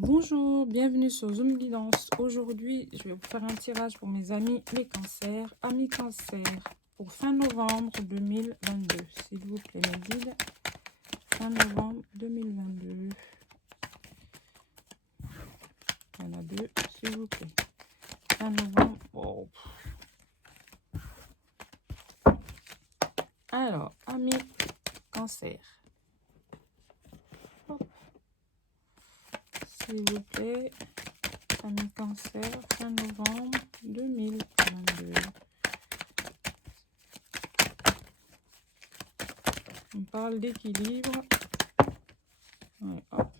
Bonjour, bienvenue sur Zoom Guidance. Aujourd'hui, je vais vous faire un tirage pour mes amis les cancers. Amis cancers, pour fin novembre 2022. S'il vous plaît, mes guides. Fin novembre 2022. Il y en a deux, s'il vous plaît. Fin novembre. Oh. Alors, amis cancer. S'il vous plaît, amis cancer, fin novembre 2022. On parle d'équilibre. Ouais, hop.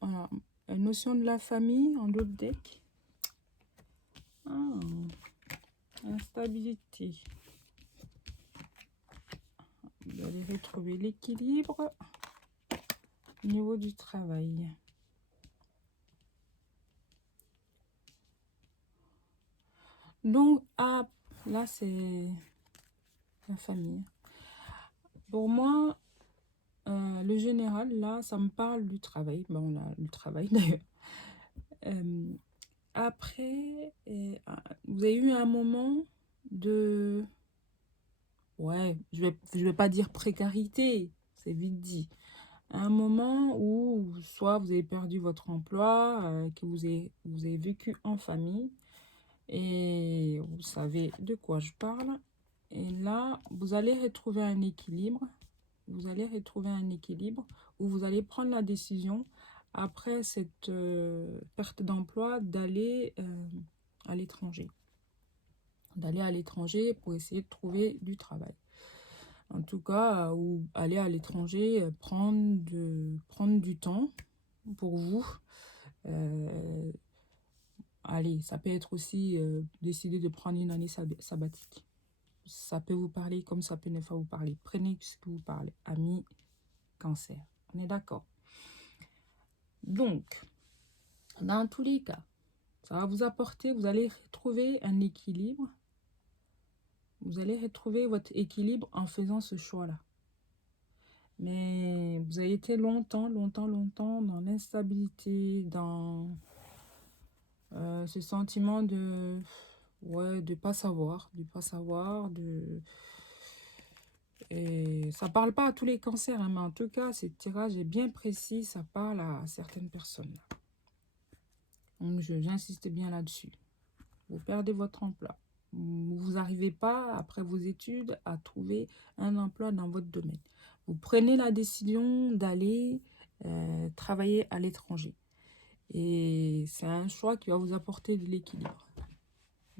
Voilà. La notion de la famille en d'autres decks. Instabilité. Vous allez retrouver l'équilibre au niveau du travail. Donc, là, c'est la famille. Pour moi, le général, là, ça me parle du travail. Bon, là, le travail, d'ailleurs. Après, vous avez eu un moment de... Ouais, je vais pas dire précarité, c'est vite dit. Un moment où soit vous avez perdu votre emploi, que vous avez vécu en famille, et vous savez de quoi je parle. Et là, vous allez retrouver un équilibre. Vous allez retrouver un équilibre où vous allez prendre la décision, après cette perte d'emploi, d'aller à l'étranger. D'aller à l'étranger pour essayer de trouver du travail. En tout cas, ou aller à l'étranger, prendre du temps pour vous. Allez, ça peut être aussi décider de prendre une année sabbatique. Ça peut vous parler comme ça peut ne pas vous parler. Prenez ce que vous parlez. Amis cancer. On est d'accord? Donc, dans tous les cas, ça va vous apporter, vous allez retrouver un équilibre. Vous allez retrouver votre équilibre en faisant ce choix-là. Mais vous avez été longtemps dans l'instabilité, dans ce sentiment de pas savoir, et ça parle pas à tous les cancers, hein, mais en tout cas, ce tirage est bien précis, ça parle à certaines personnes. Donc, j'insiste bien là-dessus. Vous perdez votre emploi. Vous n'arrivez pas, après vos études, à trouver un emploi dans votre domaine. Vous prenez la décision d'aller travailler à l'étranger. Et c'est un choix qui va vous apporter de l'équilibre.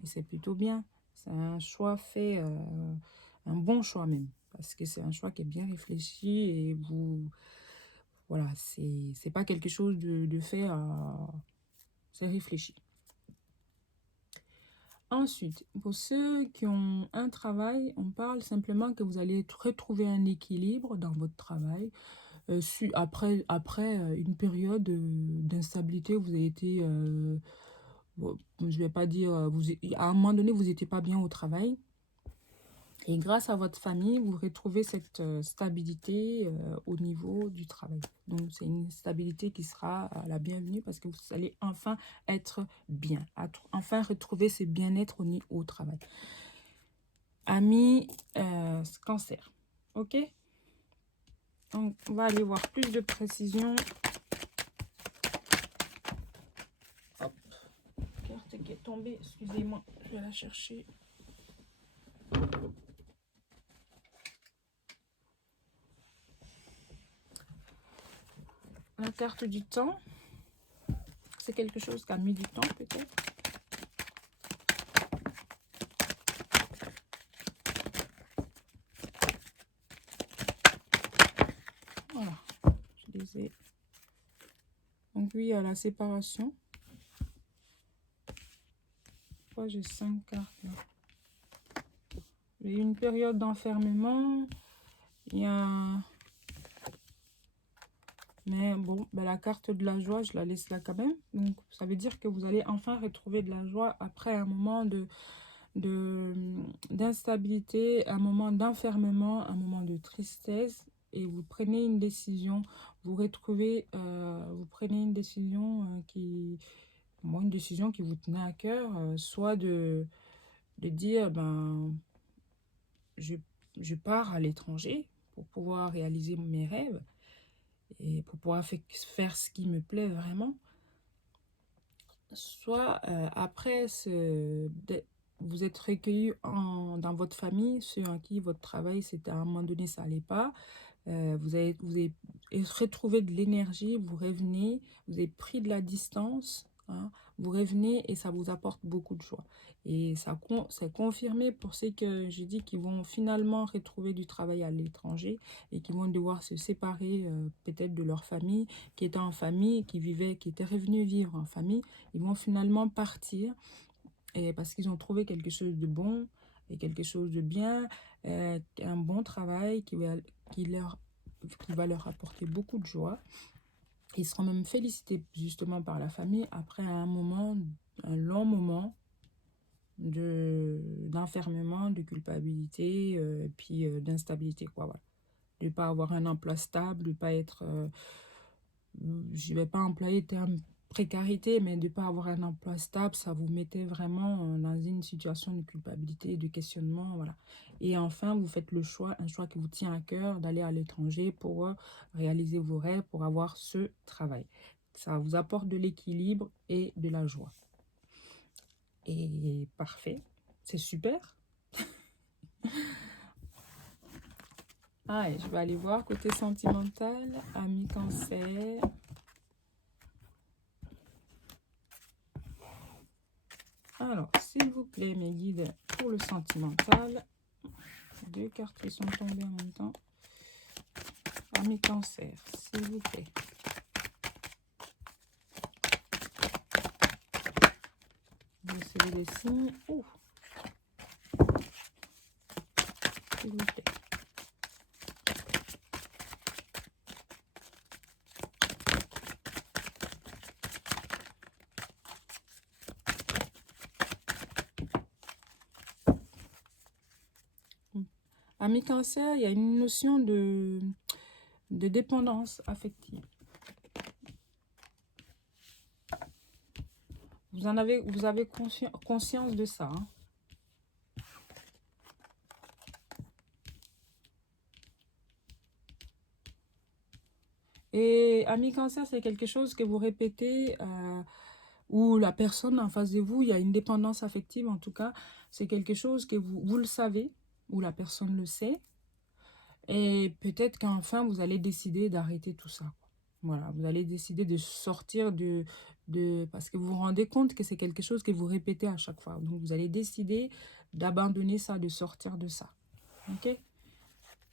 Et c'est plutôt bien. C'est un choix fait, un bon choix même. Parce que c'est un choix qui est bien réfléchi et vous... Voilà, c'est pas quelque chose de fait, c'est réfléchi. Ensuite, pour ceux qui ont un travail, on parle simplement que vous allez retrouver un équilibre dans votre travail. Après une période d'instabilité, vous avez été... je vais pas dire... à un moment donné, vous n'étiez pas bien au travail. Et grâce à votre famille, vous retrouvez cette stabilité au niveau du travail. Donc, c'est une stabilité qui sera la bienvenue parce que vous allez enfin être bien. Enfin retrouver ce bien-être au travail. Amis cancer. Ok? Donc, on va aller voir plus de précision. Hop. Carte qui est tombée. Excusez-moi, je vais la chercher. La carte du temps. C'est quelque chose qui a mis du temps peut-être. Voilà. Je les ai. Donc oui, il y a la séparation. Pourquoi j'ai 5 cartes là? Il y a eu une période d'enfermement. Il y a... Mais bon, ben la carte de la joie, je la laisse là quand même. Donc, ça veut dire que vous allez enfin retrouver de la joie après un moment d'instabilité, un moment d'enfermement, un moment de tristesse. et vous prenez une décision, vous retrouvez, vous prenez une décision une décision qui vous tenait à cœur, soit de dire, ben, je, je pars à l'étranger pour pouvoir réaliser mes rêves et pour pouvoir faire ce qui me plaît vraiment. Soit après, vous êtes recueilli dans votre famille, ceux en qui votre travail, c'était à un moment donné, ça n'allait pas. Vous avez retrouvé de l'énergie, vous revenez, vous avez pris de la distance, hein, vous revenez et ça vous apporte beaucoup de joie. Et c'est confirmé pour ceux que je dis qui vont finalement retrouver du travail à l'étranger et qui vont devoir se séparer peut-être de leur famille, qui étaient en famille, qui étaient revenus vivre en famille. Ils vont finalement partir et parce qu'ils ont trouvé quelque chose de bon et quelque chose de bien, un bon travail qui leur, qui va leur apporter beaucoup de joie. Ils seront même félicités justement par la famille après un long moment d'enfermement, de culpabilité, puis d'instabilité, quoi, voilà. De ne pas avoir un emploi stable, de ne pas être, je ne vais pas employer le terme précarité, mais de ne pas avoir un emploi stable, ça vous mettait vraiment dans une situation de culpabilité, de questionnement, voilà. Et enfin, vous faites le choix, un choix qui vous tient à cœur, d'aller à l'étranger pour réaliser vos rêves, pour avoir ce travail. Ça vous apporte de l'équilibre et de la joie. Et parfait, c'est super. Ah, et je vais aller voir côté sentimental, ami Cancer. Alors, s'il vous plaît, mes guides, pour le sentimental, 2 cartes qui sont tombées en même temps. Ami Cancer, s'il vous plaît. Vous recevez des signes. Ouh. S'il vous plaît. Ami Cancer, il y a une notion de dépendance affective. Vous avez conscience de ça, hein? Et ami Cancer, c'est quelque chose que vous répétez, où la personne en face de vous, il y a une dépendance affective, en tout cas, c'est quelque chose que vous le savez, ou la personne le sait. Et peut-être qu'enfin, vous allez décider d'arrêter tout ça. Voilà, vous allez décider de sortir parce que vous vous rendez compte que c'est quelque chose que vous répétez à chaque fois. Donc, vous allez décider d'abandonner ça, de sortir de ça. OK?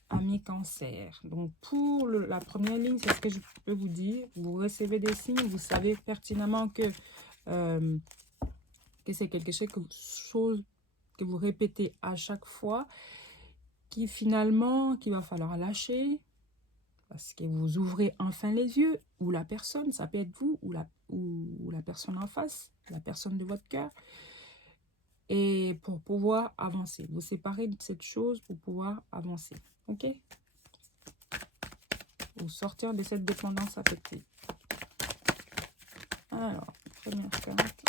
Ami Cancer. Donc, pour la première ligne, c'est ce que je peux vous dire. Vous recevez des signes, vous savez pertinemment que c'est quelque chose que vous répétez à chaque fois, qu'il va falloir lâcher, parce que vous ouvrez enfin les yeux, ou la personne, ça peut être vous, ou la personne en face, la personne de votre cœur, et pour pouvoir avancer. Vous séparez de cette chose pour pouvoir avancer. OK? Vous sortir de cette dépendance affective. Alors, première carte.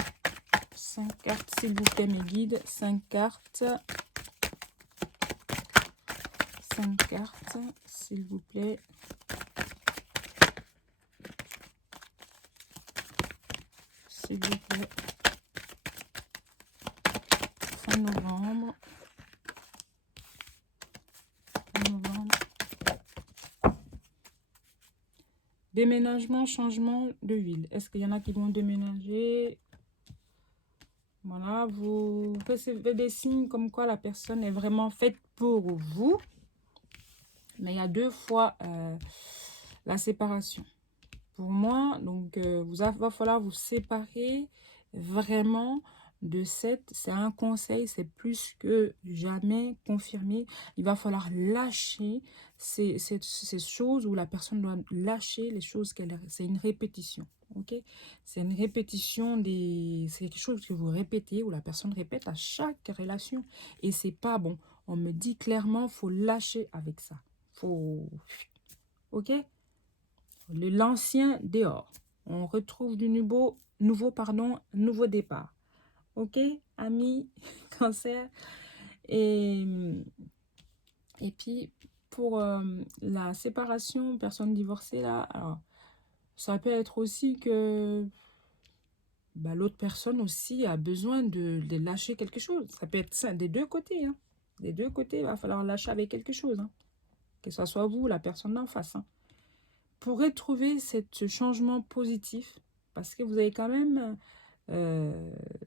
5 cartes, s'il vous plaît, mes guides. 5 cartes. 5 cartes, s'il vous plaît. S'il vous plaît. Fin novembre. Déménagement, changement de ville. Est-ce qu'il y en a qui vont déménager? Voilà, vous recevez des signes comme quoi la personne est vraiment faite pour vous. Mais il y a 2 fois la séparation. Pour moi, donc, va falloir vous séparer vraiment de c'est un conseil, c'est plus que jamais confirmé. Il va falloir lâcher ces choses où la personne doit lâcher les choses c'est une répétition. Ok, c'est une répétition c'est quelque chose que vous répétez, où la personne répète à chaque relation et c'est pas bon. On me dit clairement, faut lâcher avec ça. Faut ok? L'ancien dehors. On retrouve du nouveau départ. Ok, amis, cancer. Et, et puis, pour la séparation, personne divorcée, là, alors, ça peut être aussi que bah, l'autre personne aussi a besoin de lâcher quelque chose. Ça peut être ça des deux côtés. Hein. Des deux côtés, il va falloir lâcher avec quelque chose. Hein. Que ce soit vous, la personne d'en face. Hein. Pour retrouver ce changement positif, parce que vous avez quand même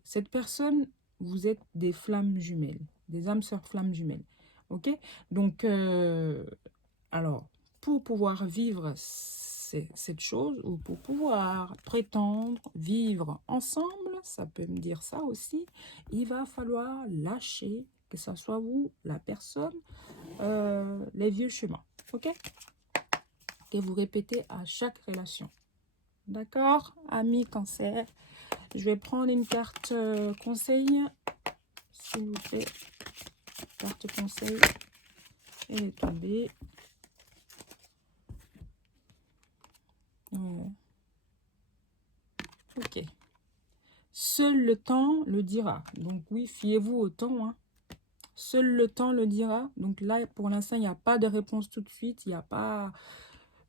cette personne, vous êtes des flammes jumelles, des âmes sœurs flammes jumelles. Ok? Donc, alors, pour pouvoir vivre cette chose, ou pour pouvoir prétendre vivre ensemble, ça peut me dire ça aussi, il va falloir lâcher, que ce soit vous, la personne, les vieux chemins. Ok? Que vous répétez à chaque relation. D'accord, amis cancer? Je vais prendre une carte conseil, s'il vous plaît. Carte conseil. Elle est tombée. Ok. Seul le temps le dira. Donc oui, fiez-vous au temps. Hein. Seul le temps le dira. Donc là, pour l'instant, il n'y a pas de réponse tout de suite. Il n'y a pas...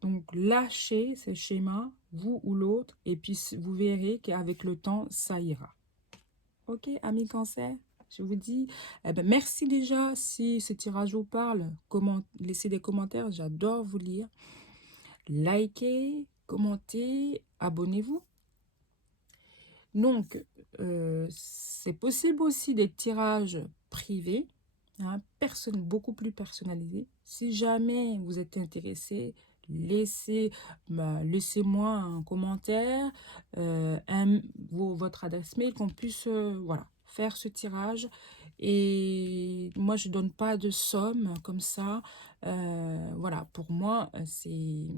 Donc lâchez ces schémas, vous ou l'autre. Et puis vous verrez qu'avec le temps, ça ira. Ok, amis cancer, je vous dis, eh ben, merci déjà si ce tirage vous parle. Laissez des commentaires, j'adore vous lire. Likez, commentez, abonnez-vous. Donc, c'est possible aussi des tirages privés, hein, beaucoup plus personnalisés. Si jamais vous êtes intéressé, laissez-moi un commentaire, votre adresse mail, qu'on puisse voilà, faire ce tirage. Et moi, je ne donne pas de somme comme ça. Voilà, pour moi, c'est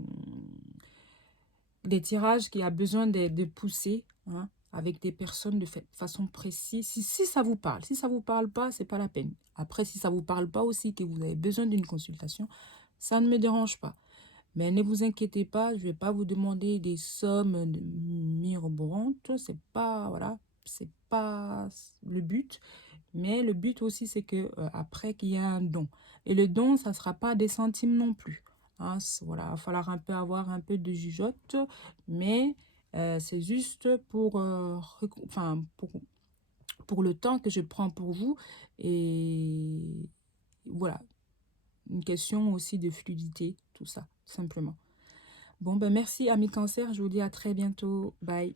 des tirages qui a besoin de pousser, hein, avec des personnes de façon précise. Si ça vous parle, si ça vous parle pas, c'est pas la peine. Après, si ça vous parle pas aussi, que vous avez besoin d'une consultation, ça ne me dérange pas. Mais ne vous inquiétez pas, je vais pas vous demander des sommes mirobolantes. C'est pas, voilà, c'est pas le but. Mais le but aussi, c'est que après qu'il y ait un don. Et le don, ça ne sera pas des centimes non plus. Hein, voilà, il va falloir avoir un peu de jugeote. Mais c'est juste pour le temps que je prends pour vous. Et voilà, une question aussi de fluidité, tout ça, tout simplement. Bon, ben merci, amis cancer. Je vous dis à très bientôt. Bye.